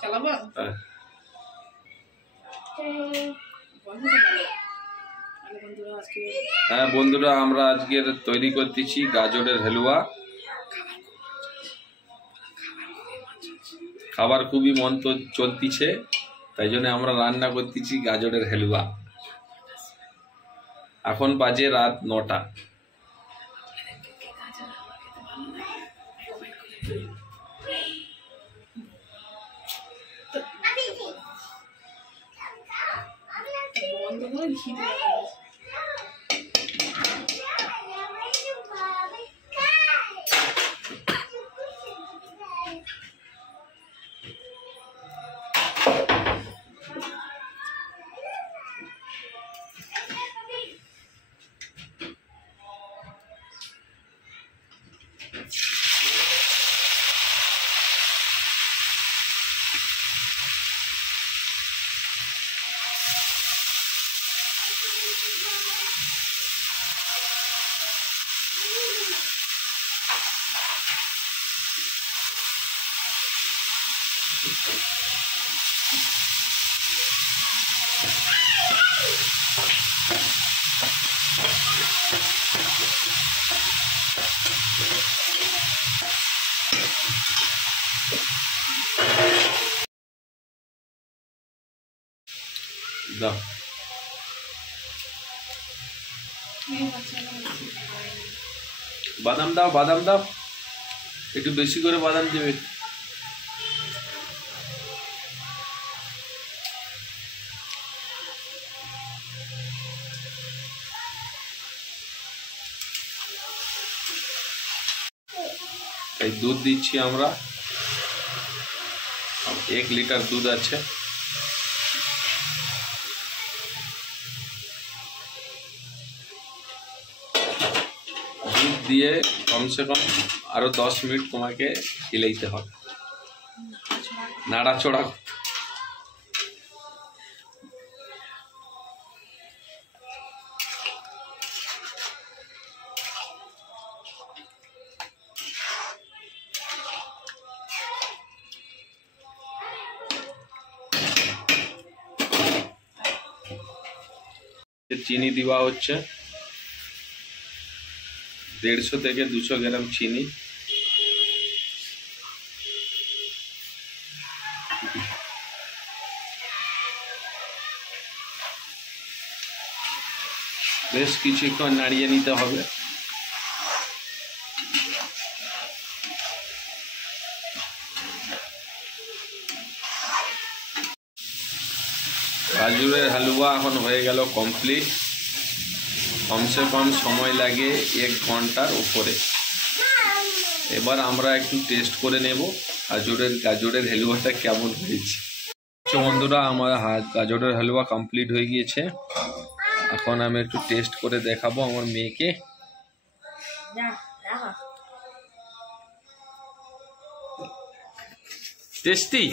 চালাবো হ্যাঁ বন্ধুরা, আমরা আজকে তৈরি করতেছি গাজরের হালুয়া। খাবার খুবই মন তো চলতিছে, তাই জন্য আমরা রান্না করতেছি গাজরের হালুয়া। এখন বাজে রাত 9টা। দাও বাদাম দাও, বাদাম দাও, একটু বেশি করে বাদাম দেবে। এই দুধ দিচ্ছি আমরা, 1 লিটার দুধ আছে। দুধ দিয়ে কমসে কম আরো 10 মিনিট তোমাকে হিলাইতে হবে, নাড়াচড়া। চিনি দেওয়া হচ্ছে 150 থেকে 200 গ্রাম চিনি। বেশ কিছুক্ষণ নাড়িয়ে নিতে হবে। গাজরের হালুয়া এখন হয়ে গেল কমপ্লিট। কমসে কম সময় লাগে 1 ঘন্টার উপরে। এবার আমরা একটু টেস্ট করে নেব গাজরের হালুয়াটা কেমন হয়েছে। বন্ধুরা, আমার গাজরের হালুয়া কমপ্লিট হয়ে গিয়েছে। এখন আমি একটু টেস্ট করে দেখাবো আমার মেয়েকে। টেস্টি।